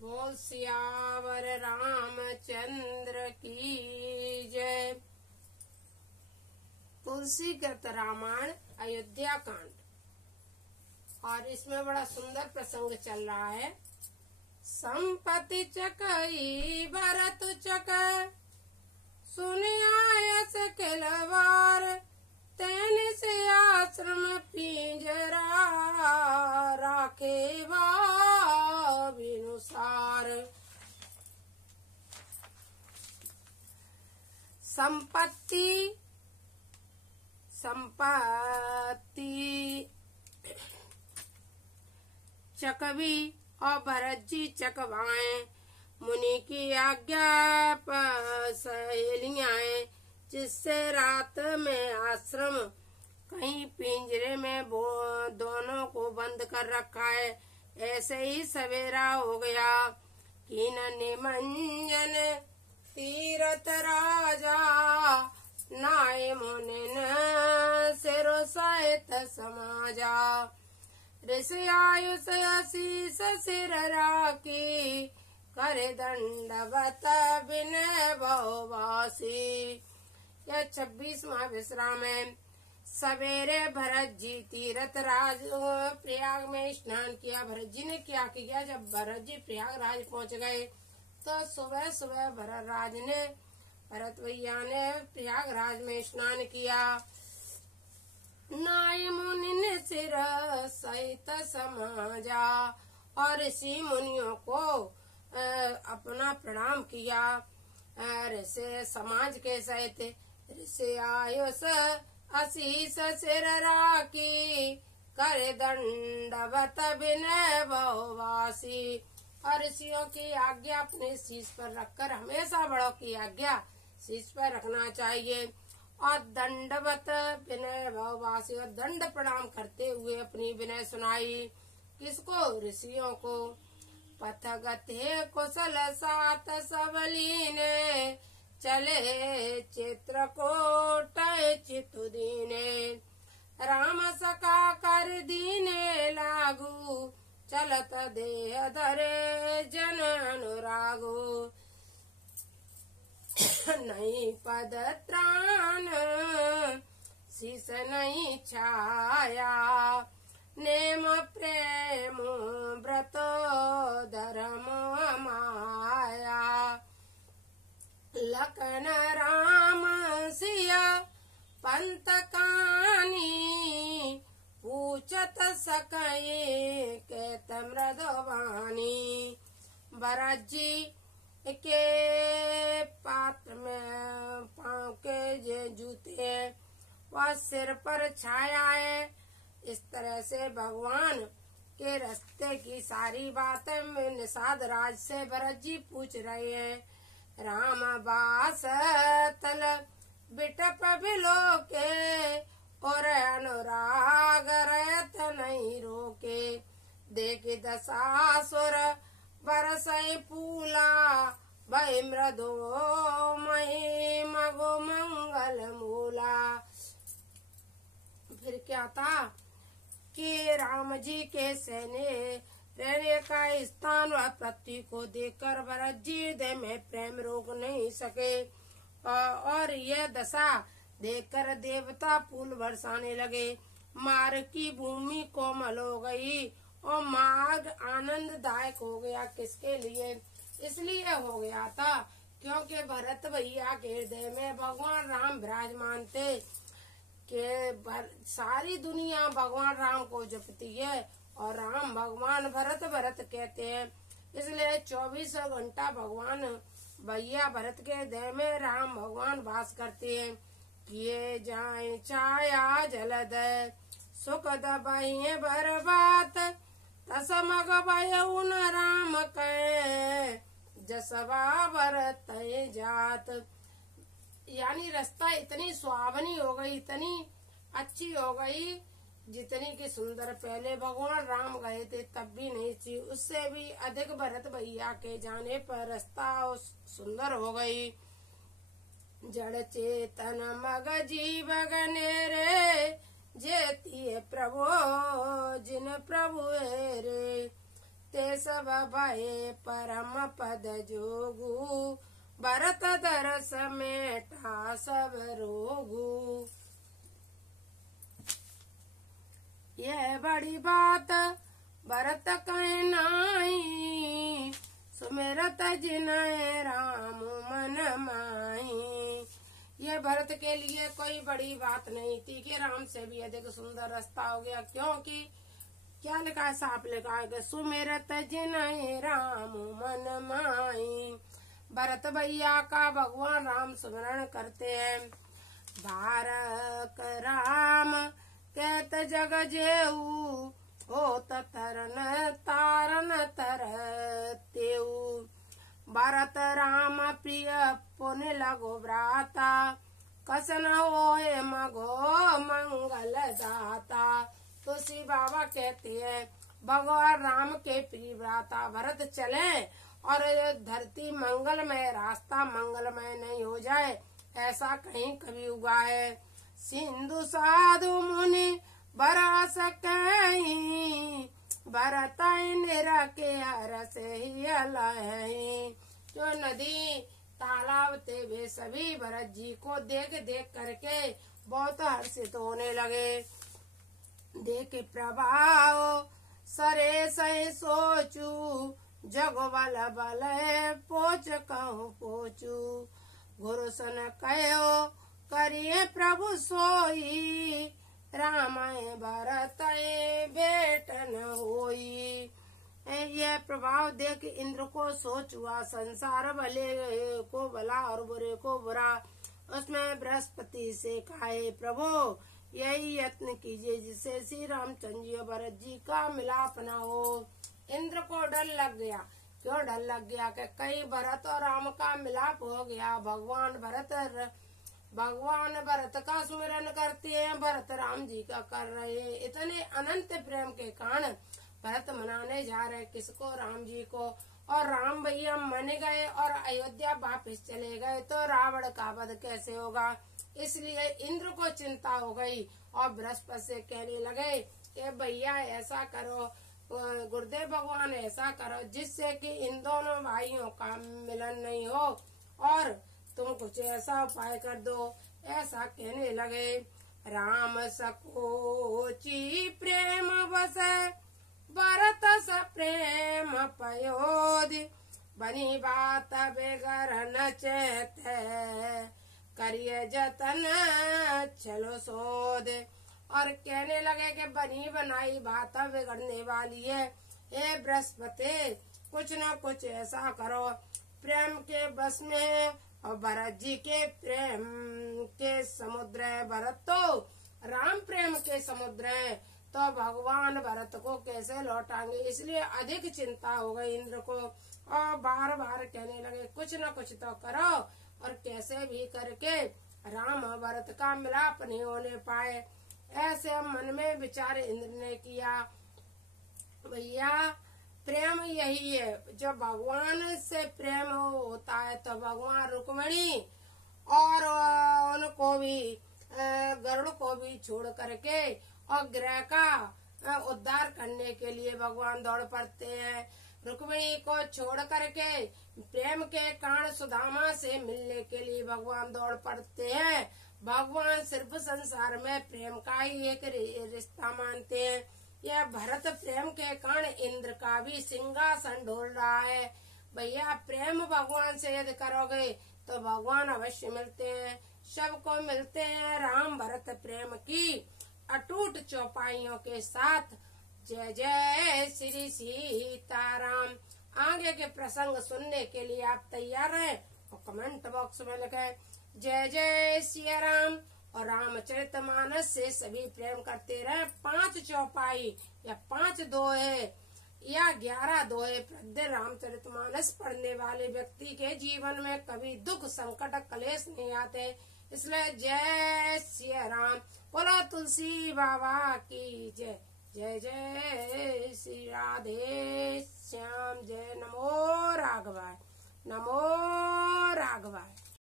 बोल सियावर रामचंद्र की जय। तुलसीकृत रामायण अयोध्या कांड। और इसमें बड़ा सुंदर प्रसंग चल रहा है। संपत्ति चकई भरत चक, सुन आयस खिलवार, तैन से आश्रम पिंजरा, राखे बिनुसार। संपत्ति चकवी और भरत जी चकवाए, मुनि की आज्ञा सहेलियां, जिससे रात में आश्रम कहीं पिंजरे में दोनों को बंद कर रखा है। ऐसे ही सवेरा हो गया कि निमंजन तीरथ राजा, नाय मुनिन सिरो सहित समाजा। ऋषि आयुष आशीष सिर राखी, करे दंडवत विनय बहुवासी। यह 26वां विश्राम है। सवेरे भरत जी तीर्थ राज प्रयाग में स्नान किया। भरत जी ने क्या किया, जब भरत जी प्रयागराज पहुंच गए तो सुबह सुबह भरत भैया ने प्रयागराज में स्नान किया। नाय मुनि ने सिर सहित समाजा, और ऋषि मुनियों को अपना प्रणाम किया। ऋषि समाज के सहित ऋषि आयुष आशीष सिर राखी, करे दंडवत विनय बहुवासी। और ऋषियों की आज्ञा अपने शीश पर रखकर हमेशा बड़ों की आज्ञा शीश पर रखना चाहिए। और दंडवत विनय बहुवासी, और दंड प्रणाम करते हुए अपनी विनय सुनाई। किसको? ऋषियों को। पथगते कुशल सात सबलीने, चले चित्रकूट चितुदीने। राम सका कर दीने लागू, चलत देह धरे जन अनुरागु। नहीं पद त्राण शीस नहीं छाया, नेम प्रेम व्रत धर्म माया। लखन राम सिया पंत कानी, पूछत सकये कहत मृदवानी। भरत जी के पात्र में पांव के जे जूते हैं, वह सिर पर छाया है। इस तरह से भगवान के रास्ते की सारी बातें निषाद राज से भरत जी पूछ रहे हैं। राम बास तल बिटप बिलोके, और अनुराग रयत नहीं रोके। देख दशासुर बरसई पूला, भय मृदो मही मगो मंगल मूला। फिर क्या था कि राम जी के रहने का स्थान व पृथ्वी को देखकर भरत जी हृदय में प्रेम रोक नहीं सके। और यह दशा देखकर देवता फूल बरसाने लगे। मार्ग की भूमि कोमल हो गई और मार्ग आनंददायक हो गया। किसके लिए? इसलिए हो गया था क्योंकि भरत भैया के हृदय में भगवान राम विराजमान थे। कि सारी दुनिया भगवान राम को जपती है और राम भगवान भरत भरत कहते हैं। इसलिए 24 घंटा भगवान भैया भरत के हृदय में राम भगवान वास करते हैं। किए जाए छाया जलद, सुख दबहिए बर्बाद, तसमग भयउन राम कहे, जसवा भरत जात। यानी रास्ता इतनी सुहावनी हो गई, इतनी अच्छी हो गई, जितनी की सुंदर पहले भगवान राम गए थे तब भी नहीं थी। उससे भी अधिक भरत भैया के जाने पर रास्ता सुंदर हो गई। जड़ चेतन मग जीव गनेरे, जेती प्रभु जिन प्रभु रे। ते सब भये परम पद जोगु, भरत दरस मेटा सब रोगु। यह बड़ी बात भरत कह नाई, सुमिरत जिनय राम मन माही। यह भरत के लिए कोई बड़ी बात नहीं थी कि राम से भी अधिक सुंदर रास्ता हो गया, क्योंकि क्या लिखा है, साफ लिखा है, सुमिरत जिनय राम मन माही। भरत भैया का भगवान राम स्मरण करते हैं। भारत राम कहत जग जेऊ, होत तरन तारन तरतेऊ। भरत राम प्रिय पुण्य लगो भ्राता, कसन होए मगो मंगल दाता। तुलसी बाबा कहते हैं भगवान राम के प्रिय भ्राता भरत चले और धरती मंगलमय, रास्ता मंगलमय नहीं हो जाए, ऐसा कहीं कभी हुआ है। सिंधु साधु मुनि बरस कहीं, भरत निरके हरस ही अलहि। जो नदी तालाब थे वे सभी भरत जी को देख देख करके बहुत हर्षित होने लगे। देख प्रभाव सरे सही सोचू, जग बल बल पोच कहूँ पोचू। गुरु सन कहो करिए प्रभु सोई, रामाय भरत भेट न होई। यह प्रभाव देख इंद्र को सोच हुआ, संसार भले को भला और बुरे को बुरा। उसमें बृहस्पति से कहे प्रभु यही यत्न कीजिए जिससे श्री रामचंद्र जी और भरत जी का मिलाप न हो। इंद्र को डर लग गया। क्यों डर लग गया कि कहीं भरत और राम का मिलाप हो गया। भगवान भरत का स्मरण करते हैं, भरत राम जी का कर रहे हैं। इतने अनंत प्रेम के कारण भरत मनाने जा रहे किसको, राम जी को। और राम भैया मन गए और अयोध्या वापस चले गए तो रावण का वध कैसे होगा। इसलिए इंद्र को चिंता हो गई और बृहस्पति से कहने लगे कि भैया ऐसा करो, गुरुदेव भगवान ऐसा करो जिससे कि इन दोनों भाइयों का मिलन नहीं हो और तुम कुछ ऐसा उपाय कर दो। ऐसा कहने लगे। राम सकोची प्रेम बस, भरत स प्रेम पयोधि। बनी बात बेगर न चेत, करिए जतन चलो शोध। और कहने लगे कि बनी बनाई बात बिगड़ने वाली है। हे बृहस्पति कुछ न कुछ ऐसा करो, प्रेम के बस में। और भरत जी के प्रेम के समुद्र है, भरत तो राम प्रेम के समुद्र है, तो भगवान भरत को कैसे लौटाएंगे। इसलिए अधिक चिंता हो गई इंद्र को और बार बार कहने लगे कुछ न कुछ तो करो। और कैसे भी करके राम और भरत का मिलाप नहीं होने पाए। ऐसे मन में विचार इंद्र ने किया। भैया प्रेम यही है, जब भगवान से प्रेम होता है तो भगवान रुक्मिणी और उनको भी गरुड़ को भी छोड़ करके और ग्रह का उद्धार करने के लिए भगवान दौड़ पड़ते हैं। रुक्मिणी को छोड़ करके प्रेम के कारण सुदामा से मिलने के लिए भगवान दौड़ पड़ते हैं। भगवान सिर्फ संसार में प्रेम का ही एक रिश्ता मानते हैं। यह भरत प्रेम के कारण इंद्र का भी सिंहासन ढोल रहा है। भैया प्रेम भगवान से यदि करोगे तो भगवान अवश्य मिलते हैं, सबको मिलते हैं। राम भरत प्रेम की अटूट चौपाइयों के साथ। जय जय श्री सीताराम। आगे के प्रसंग सुनने के लिए आप तैयार हैं और कमेंट बॉक्स में लिखें जय जय सिया राम। और रामचरितमानस से सभी प्रेम करते रहे। 5 चौपाई या 5 दोहे या 11 दोहे प्रतिदिन रामचरितमानस पढ़ने वाले व्यक्ति के जीवन में कभी दुख संकट कलेश नहीं आते। इसलिए जय सिया राम। बोलो तुलसी बाबा की जय। जय जय श्री राधे श्याम। जय नमो राघवाय, नमो राघवाय।